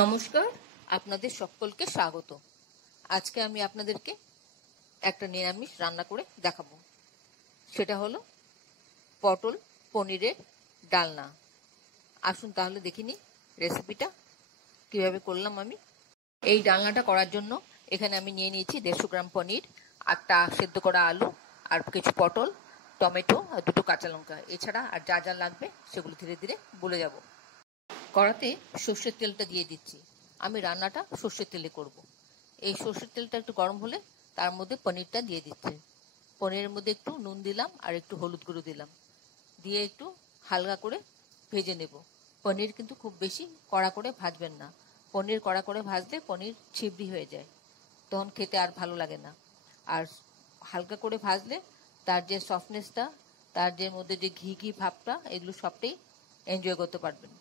নমস্কার, আপনাদের সকলকে স্বাগত। আজকে আমি আপনাদেরকে একটা নিরামিষ রান্না করে দেখাবো। সেটা হলো পটল পনিরের ডালনা। আসুন তাহলে দেখিনি রেসিপিটা কিভাবে করলাম আমি। এই ডালনাটা করার জন্য এখানে আমি নিয়ে নিয়েছি 150 গ্রাম পনির, একটা সেদ্ধ করা আলু, আর কিছু পটল, টমেটো আর 2টো কাঁচা লঙ্কা। এছাড়া আর যা যা লাগবে সেগুলো ধীরে ধীরে বলে যাব। কড়াতে সর্ষের তেলটা দিয়ে দিচ্ছি। আমি রান্নাটা সর্ষের তেলে করব। এই সর্ষের তেলটা একটু গরম হলে তার মধ্যে পনিরটা দিয়ে দিচ্ছি। পনিরের মধ্যে একটু নুন দিলাম আর একটু হলুদ গুঁড়ো দিলাম, দিয়ে একটু হালকা করে ভেজে নেব। পনির কিন্তু খুব বেশি কড়া করে ভাজবেন না। পনির কড়া করে ভাজলে পনির ছিবড়ি হয়ে যায়, তখন খেতে আর ভালো লাগে না। আর হালকা করে ভাজলে তার যে সফটনেসটা, তার যে মধ্যে যে ঘি ঘি ভাবটা, এগুলো সবটাই এনজয় করতে পারবেন।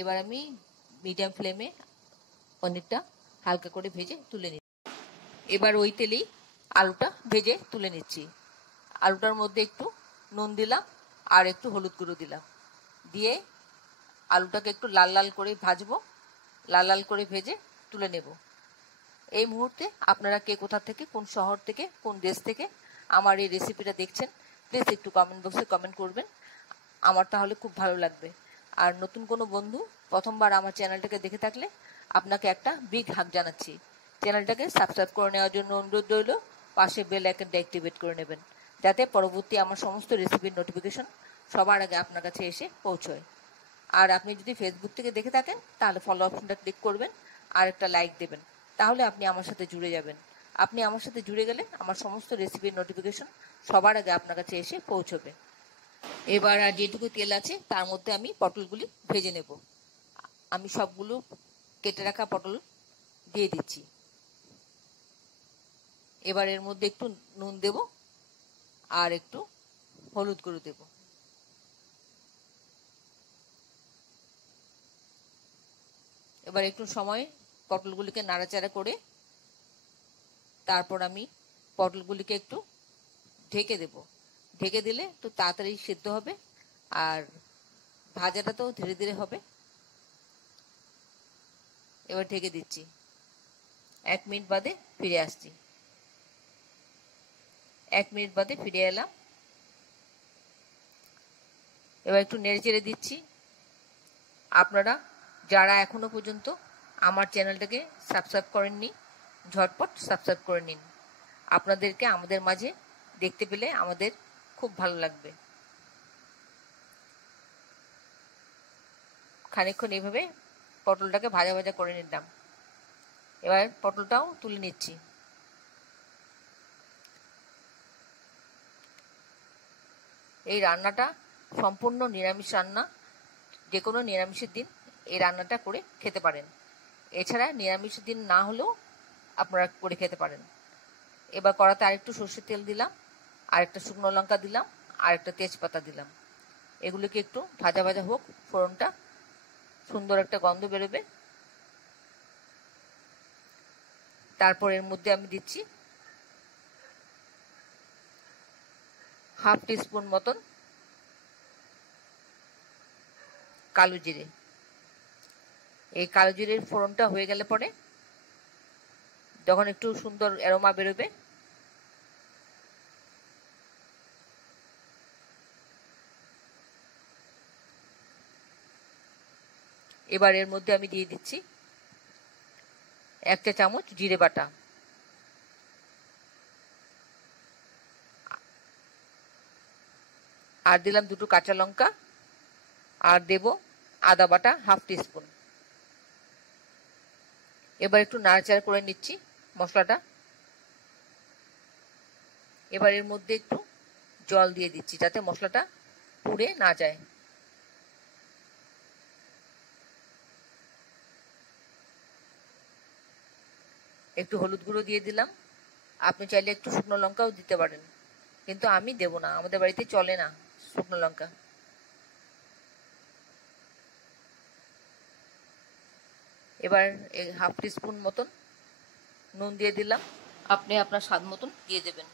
এবার আমি মিডিয়াম ফ্লেমে পনিরটা হালকা করে ভেজে তুলে নিচ্ছি। এবার ওই তেলেই আলুটা ভেজে তুলে নিচ্ছি। আলুটার মধ্যে একটু নুন দিলাম আর একটু হলুদ গুঁড়ো দিলাম, দিয়ে আলুটাকে একটু লাল লাল করে ভাজবো। লাল লাল করে ভেজে তুলে নেব। এই মুহূর্তে আপনারা কে কোথা থেকে, কোন শহর থেকে, কোন দেশ থেকে আমার এই রেসিপিটা দেখছেন, প্লিজ একটু কমেন্ট বক্সে কমেন্ট করবেন। আমার তাহলে খুব ভালো লাগবে। আর নতুন কোনো বন্ধু প্রথমবার আমার চ্যানেলটাকে দেখে থাকলে আপনাকে একটা বিগ হাগ জানাচ্ছি। চ্যানেলটাকে সাবস্ক্রাইব করে নেওয়ার জন্য অনুরোধ রইল। পাশে বেল আইকনটা অ্যাক্টিভেট করে নেবেন, যাতে পরবর্তী আমার সমস্ত রেসিপির নোটিফিকেশন সবার আগে আপনার কাছে এসে পৌঁছয়। আর আপনি যদি ফেসবুক থেকে দেখে থাকেন তাহলে ফলো অপশনটা ক্লিক করবেন আর একটা লাইক দেবেন, তাহলে আপনি আমার সাথে জুড়ে যাবেন। আপনি আমার সাথে জুড়ে গেলে আমার সমস্ত রেসিপির নোটিফিকেশন সবার আগে আপনার কাছে এসে পৌঁছবে। এবার আর যেটুকু তেল আছে তার মধ্যে আমি পটলগুলি ভেজে নেব। আমি সবগুলো কেটে রাখা পটল দিয়ে দিচ্ছি। এবার এর মধ্যে একটু নুন দেব আর একটু হলুদ গুঁড়ো দেব। এবার একটু সময় পটলগুলিকে নাড়াচাড়া করে তারপর আমি পটলগুলিকে একটু ঢেকে দেব। ঢেকে দিলে তো তাড়াতাড়ি সেদ্ধ হবে আর ভাজাটা তো ধীরে ধীরে হবে। এবার ঢেকে দিচ্ছি। 1 মিনিট বাদে ফিরে আসছি। 1 মিনিট বাদে ফিরে এলাম। এবার একটু নেড়ে চেড়ে দিচ্ছি। আপনারা যারা এখনো পর্যন্ত আমার চ্যানেলটাকে সাবস্ক্রাইব করেননি, ঝটপট সাবস্ক্রাইব করে নিন। আপনাদেরকে আমাদের মাঝে দেখতে পেলে আমাদের খুব ভালো লাগবে। খানিকক্ষণ এইভাবে পটলটাকে ভাজা ভাজা করে নিলাম। এবার পটলটাও তুলে নিচ্ছি। এই রান্নাটা সম্পূর্ণ নিরামিষ রান্না। যে কোনো নিরামিষের দিন এই রান্নাটা করে খেতে পারেন। এছাড়া নিরামিষের দিন না হলেও আপনারা করে খেতে পারেন। এবার কড়াতে আরেকটু সর্ষের তেল দিলাম, আর একটা শুকনো লঙ্কা দিলাম, আর একটা তেজপাতা দিলাম। এগুলোকে একটু ভাজা ভাজা হোক, ফোড়নটা সুন্দর একটা গন্ধ বেরোবে। তারপর এর মধ্যে আমি দিচ্ছি হাফ টিস্পুন মতন কালো জিরে। এই কালো জিরের ফোড়নটা হয়ে গেলে পরে যখন একটু সুন্দর অ্যারোমা বেরোবে, এবার এর মধ্যে আমি দিয়ে দিচ্ছি 1 চা চামচ জিরে বাটা, আর দিলাম 2টো কাঁচা লঙ্কা, আর দেব আদা বাটা হাফ টিস্পুন। এবার একটু নাড়াচাড়া করে নিচ্ছি মশলাটা। এবার এর মধ্যে একটু জল দিয়ে দিচ্ছি যাতে মশলাটা পুড়ে না যায়। একটু হলুদ গুঁড়ো দিয়ে দিলাম। আপনি চাইলে একটু শুকনো লঙ্কাও দিতে পারেন, কিন্তু আমি দেব না, আমাদের বাড়িতে চলে না শুকনো লঙ্কা। এবার হাফ টিস্পুন মতন নুন দিয়ে দিলাম। আপনি আপনার স্বাদ মতন দিয়ে দেবেন।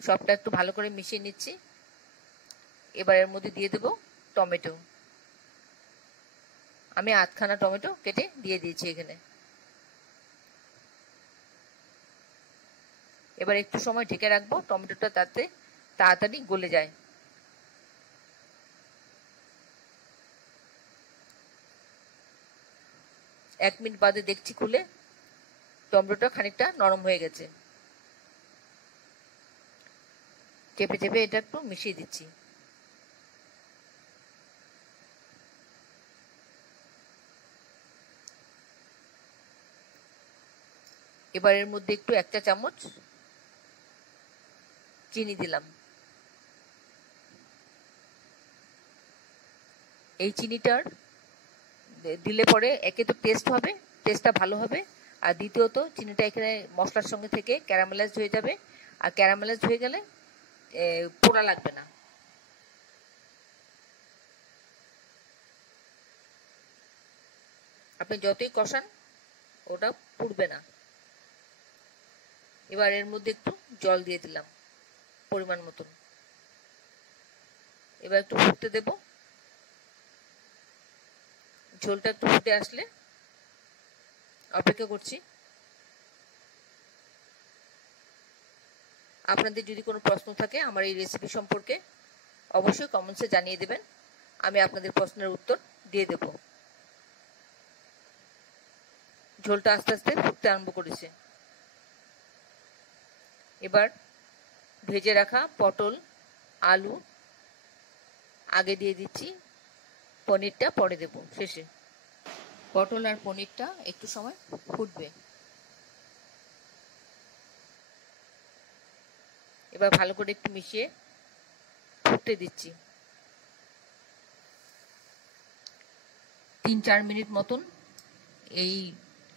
সবটা একটু ভালো করে মিশিয়ে নিচ্ছি। এবার এর মধ্যে দিয়ে দেব টমেটো। আমি আধখানা টমেটো কেটে দিয়ে দিয়েছি এখানে। এবার একটু সময় ঢেকে রাখবো, টমেটোটা তাতে তাড়াতাড়ি গলে যায়। এক মিনিট বাদে দেখছি খুলে টমেটোটা খানিকটা নরম হয়ে গেছে। চেপে চেপে এটা একটু মিশিয়ে দিচ্ছি। এবার এর মধ্যে একটু 1 চা চামচ চিনি দিলাম। এই চিনিটার দিলে পরে একে তো টেস্টটা ভালো হবে, আর দ্বিতীয়ত চিনিটা এখানে মশলার সঙ্গে থেকে ক্যারামেলাইজ হয়ে যাবে, আর ক্যারামেলাইজ হয়ে গেলে পোড়া লাগবে না। আপনি যতই কষান ওটা পুড়বে না। এবার এর মধ্যে একটু জল দিয়ে দিলাম পরিমাণ মতন। এবার একটু ফুটতে দেব। ঝোলটা একটু ফুটে আসলে অপেক্ষা করছি। আপনাদের যদি কোনো প্রশ্ন থাকে আমার এই রেসিপি সম্পর্কে অবশ্যই কমেন্টসে জানিয়ে দেবেন, আমি আপনাদের প্রশ্নের উত্তর দিয়ে দেব। ঝোলটা আস্তে আস্তে ফুটতে আরম্ভ করেছে। এবার ভেজে রাখা পটল, আলু আগে দিয়ে দিচ্ছি, পনিরটা পরে দেব শেষে। পটল আর পনিরটা একটু সময় ফুটবে। এবার ভালো করে একটু মিশিয়ে ফুটতে দিচ্ছি। 3-4 মিনিট মতন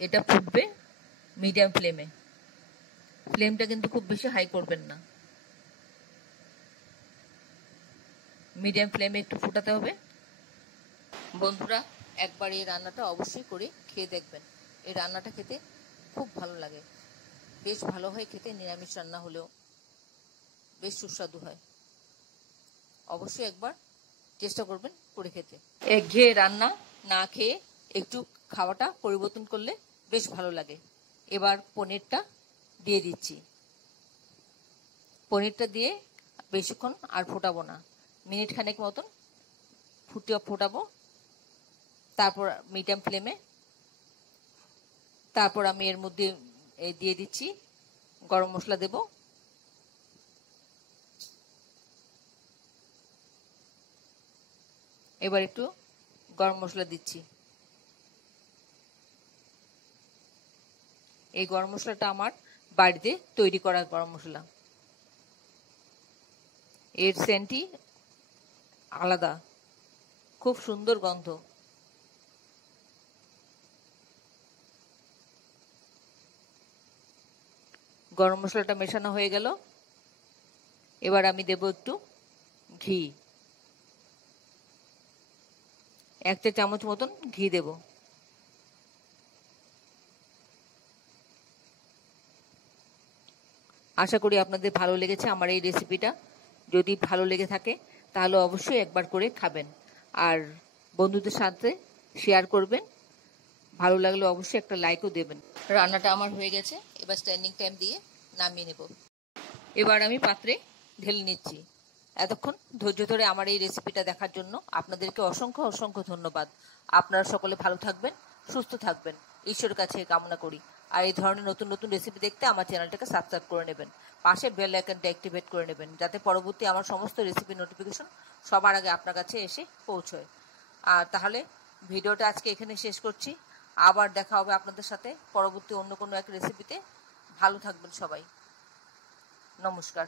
এটা ফুটবে মিডিয়াম ফ্লেমে। ফ্লেমটা কিন্তু খুব বেশি হাই করবেন না, মিডিয়াম ফ্লেমে একটু ফুটাতে হবে। বন্ধুরা, একবার এই রান্নাটা অবশ্যই করে খেয়ে দেখবেন। এই রান্নাটা খেতে খুব ভালো লাগে, বেশ ভালো হয় খেতে। নিরামিষ রান্না হলেও বেশ সুস্বাদু হয়। অবশ্যই একবার চেষ্টা করবেন করে খেতে। একঘেয়ে রান্না না খেয়ে একটু খাওয়াটা পরিবর্তন করলে বেশ ভালো লাগে। এবার পনিরটা দিয়ে দিচ্ছি। পনিরটা দিয়ে বেশিক্ষণ আর ফোটাবো না, মিনিট খানেক মতন ফোটাবো। তারপর মিডিয়াম ফ্লেমে, তারপর আমি এর মধ্যে দিয়ে দিচ্ছি গরম মশলা দেব। এবার একটু গরম মশলা দিচ্ছি। এই গরম মশলাটা আমার বাড়িতে তৈরি করা গরম মশলা, এর সেন্টই আলাদা, খুব সুন্দর গন্ধ। গরম মশলাটা মেশানো হয়ে গেল। এবার আমি দেব একটু ঘি, 1 চা চামচ মতন ঘি দেব। আশা করি আপনাদের ভালো লেগেছে আমার এই রেসিপিটা। যদি ভালো লেগে থাকে তাহলে অবশ্যই একবার করে খাবেন, আর বন্ধুদের সাথে শেয়ার করবেন। ভালো লাগলে অবশ্যই একটা লাইকও দেবেন। রান্নাটা আমার হয়ে গেছে, এবার স্ট্যান্ডিং টাইম দিয়ে নামিয়ে নেব। এবার আমি পাত্রে ঢেলে নিচ্ছি। এতক্ষণ ধৈর্য ধরে আমার এই রেসিপিটা দেখার জন্য আপনাদেরকে অসংখ্য অসংখ্য ধন্যবাদ। আপনারা সকলে ভালো থাকবেন, সুস্থ থাকবেন, ঈশ্বরের কাছে কামনা করি। আর এই ধরনের নতুন নতুন রেসিপি দেখতে আমার চ্যানেলটাকে সাবস্ক্রাইব করে নেবেন, পাশে বেল আইকনটা অ্যাক্টিভেট করে নেবেন, যাতে পরবর্তী আমার সমস্ত রেসিপি নোটিফিকেশন সবার আগে আপনার কাছে এসে পৌঁছয়। আর তাহলে ভিডিওটা আজকে এখানে শেষ করছি। আবার দেখা হবে আপনাদের সাথে পরবর্তী অন্য কোনো এক রেসিপিতে। ভালো থাকবেন সবাই, নমস্কার।